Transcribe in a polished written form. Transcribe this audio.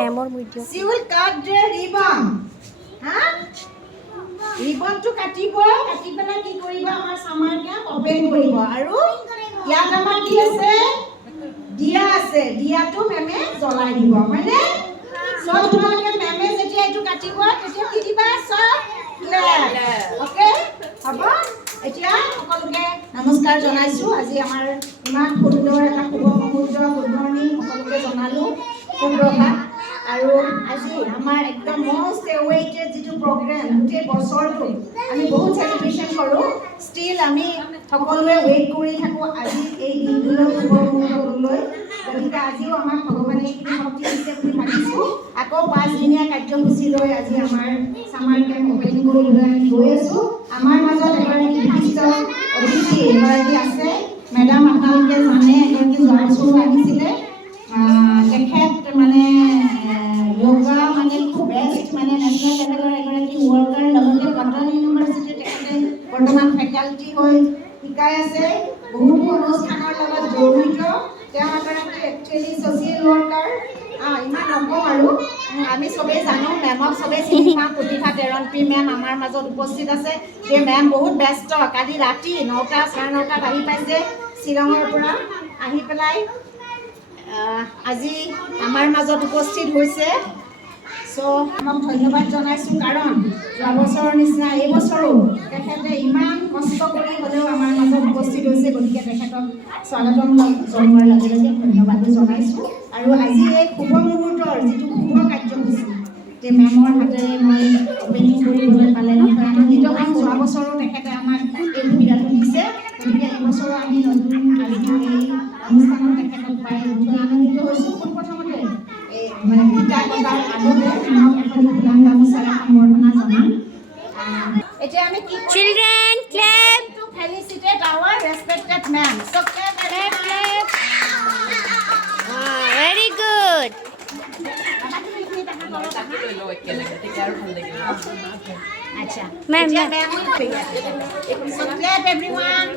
মেমৰ video' she will cut the ribbon হা ৰিবনটো কাটিব কাটি পেলাই কি কৰিব আমাৰ সামাৰ কেম্প ওপেন কৰিব আৰু ইয়াত আমাৰ কি আছে দিয়া আছে দিয়াটো মেমে জ্বলাই দিব হয়নে সব তোমালোকে মেমে যেতিয়া এইটো কাটিব তেতিয়া কি দিবা সব ওকে হ'ব এতিয়া সকলোকে নমস্কাৰ জনাইছো আজি আমাৰ ইমান সুন্দৰ এটা শুভ মুহূৰ্ত গুড মৰ্নিং সকলোকে জনালো সুপ্ৰভাত আৰু আজি আমাৰ একদম মোস্ট এৱেইটেড যেটো প্ৰগ্ৰাম গোটেই বছৰটো আমি বহুত সেলিব্ৰেশন কৰো ষ্টিল আমি সকলোৱে ৱেইট কৰি থাকো আজি এই দিনটোলৈ শুভ মুহূৰ্তলৈ গতিকে আজিও আমাক ভগৱানে এইখিনি শক্তি দিছে বুলি ভাবিছো আকৌ 5 দিনীয়া কাৰ্যসূচী লৈ আজি আমাৰ সামাৰ কেম্প ওপেনিং কৰিবলৈ আমি গৈ আছো আমাৰ মাজত এগৰাকী বিশিষ্ট অতিথি এগৰাকী আছে মেডাম আপোনালোকে জানে এগৰাকী যোৱা বছৰো আহিছিলে তেখেত মানে যোগা মানে খুব বেষ্ট মানে নেশ্যনেল লেভেলৰ এগৰাকী ৱৰ্কাৰ লগতে কটন ইউনিভাৰ্চিটিত তেখেতে বৰ্তমান ফেকাল্টি হৈ শিকাই আছে বহুতো অনুষ্ঠানৰ লগত জড়িত তেওঁ এগৰাকী একচুৱেলি ছ'চিয়েল ৱৰ্কাৰ ইমান নকওঁ আৰু আমি চবেই জানো মেমক চবেই চিনি পাওঁ প্ৰতিভা তেৰনপি মেম আমাৰ মাজত উপস্থিত আছে যে মেম বহুত ব্যস্ত কালি ৰাতি 9টা 9:30 আহি পাইছে শ্বিলঙৰ পৰা আহি পেলাই আজি আমাৰ মাজত উপস্থিত হৈছে সো আমাক ধন্যবাদ জনাইছো কাৰণ যোৱা বছৰৰ নিচিনা এই বছৰো তেখেতে ইমান কষ্ট কৰি হ'লেও আমাৰ মাজত উপস্থিত হৈছে গতিকে তেখেতক স্বাগতম জনোৱাৰ লগে লগে ধন্যবাদ জনাইছো আৰু আজি এই শুভ মুহূৰ্তৰ যিটো শুভ কাৰ্যসূচী যে মেমৰ হাতেৰে মই ওপেনিং কৰিবলৈ পালে নহয় আনন্দিত হ'ম যোৱা বছৰো তেখেতে আমাক এই সুবিধাটো দিছে গতিকে এই বছৰো আমি নতুন আজি এই অনুষ্ঠানত তেখেতক পাই আনন্দিত হৈছোঁ প্ৰথমতে মানে পিতা কটাৰ আগতে আমাক এখন ফুলান গামোচাৰে সম্বৰ্ধনা জনাম এতিয়া আমি কি children ক্লেপ two ফেলিচিটেট hour ৰেসপেক্টেড ma'am so ক্লেপ ক্লেপ very good আচ্ছা ma'am ma'am will be here so clap everyone